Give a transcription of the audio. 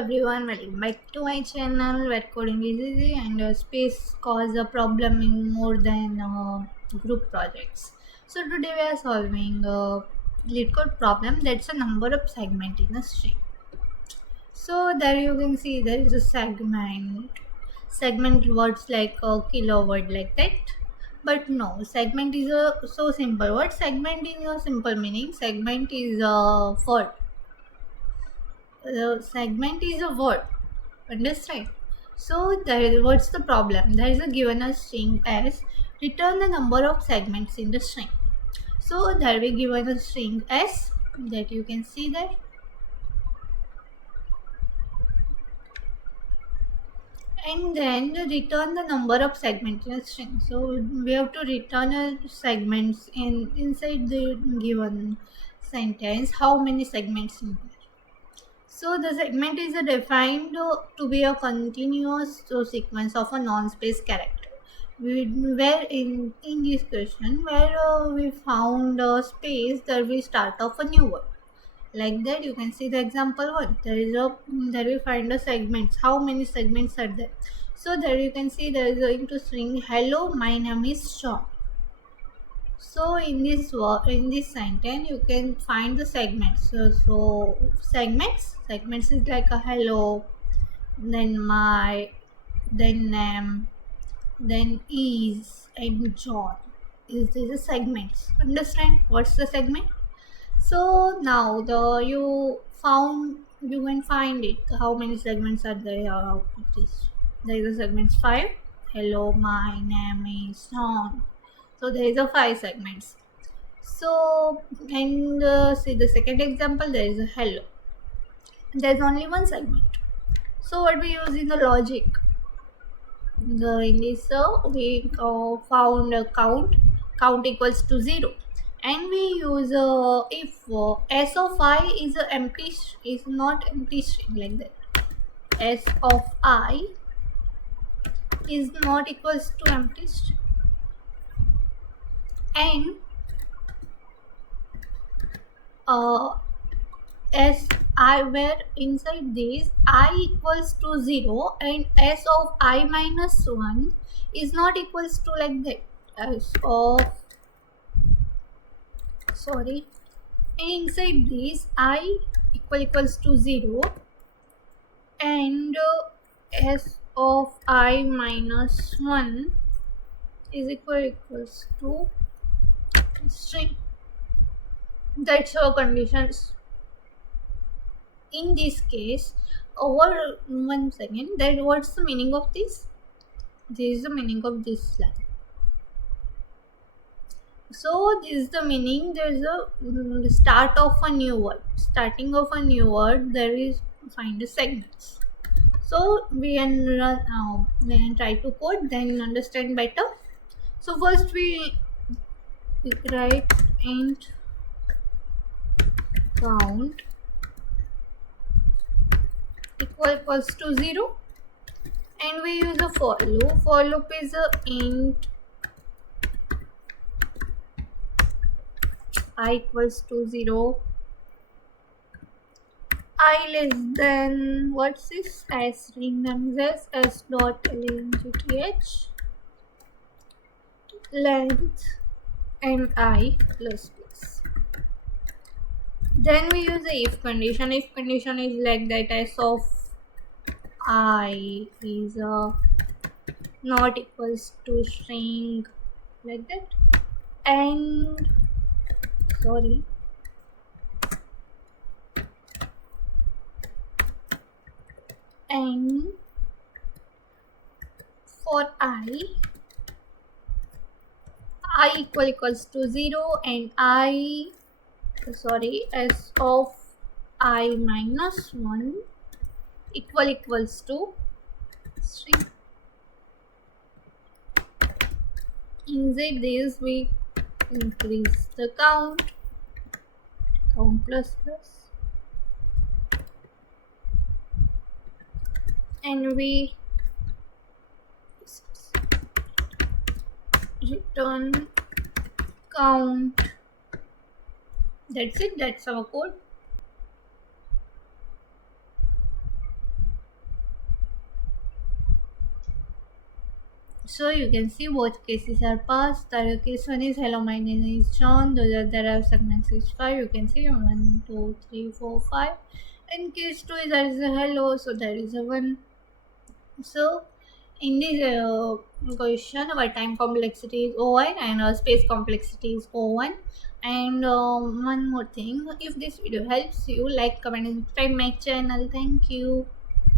Everyone, welcome back to my channel where coding is easy and space cause a problem in more than group projects. So today we are solving a lead code problem that's a number of segment in a string. So there you can see there is a segment words like a kilo word like that. But no, segment is a so simple. What segment in your simple meaning? Segment is a word. Segment is a word. Understand? So there, what's the problem? There is a given a string as return the number of segments in the string. So there we given a string s that you can see there, and then return the number of segments in a string. So we have to return a segments in inside the given sentence. How many segments in there? So the segment is defined to be a continuous sequence of a non-space character. Where in this question, where we found a space that we start off a new word. Like that, you can see the example one. There we find the segments. How many segments are there? So there you can see there is a into string. Hello, my name is Sean. So in this sentence you can find the segments. So segments is like a hello, then my, then name, then is, and John. Is these are segments? Understand what's the segment? So now you can find it. How many segments are there? Out of this, there is a segments five. Hello, my name is John. So there is a five segments. So and see the second example, there is a hello. There's only one segment. So what we use in the logic? In this we found a count equals to 0, and we use if s of I is a empty is not empty string like that. S of I is not equals to empty string, and uh, s I where inside this I equals to 0 and s of I minus 1 is not equals to like that. S of sorry And inside this I equals to 0 and s of I minus 1 is equals to string. That's our conditions. In this case, over 1 second, that what's the meaning of this? This is the meaning of this line. So this is the meaning. There is a start of a new word. Starting of a new word, there is find the segments. So we can run then try to code, then understand better. So first we write int count equals to 0, and we use a for loop. For loop is a int I equals to 0, I less than what's this as string name is s dot length length and I plus plus. Then we use the if condition. If condition is like that, s of I is not equals to string like that, and sorry and for I equals to 0 and s of I minus 1 equals to string. Inside this we increase the count plus plus, and we return count. That's it. That's our code. So you can see both cases are passed. The case one is hello, my name is John. There are segments is 5. You can see 1, 2, 3, 4, 5. And case 2 is there is a hello, so there is a 1. So in this question, our time complexity is O1 and our space complexity is O1. And one more thing, if this video helps you, like, comment, and subscribe my channel. Thank you.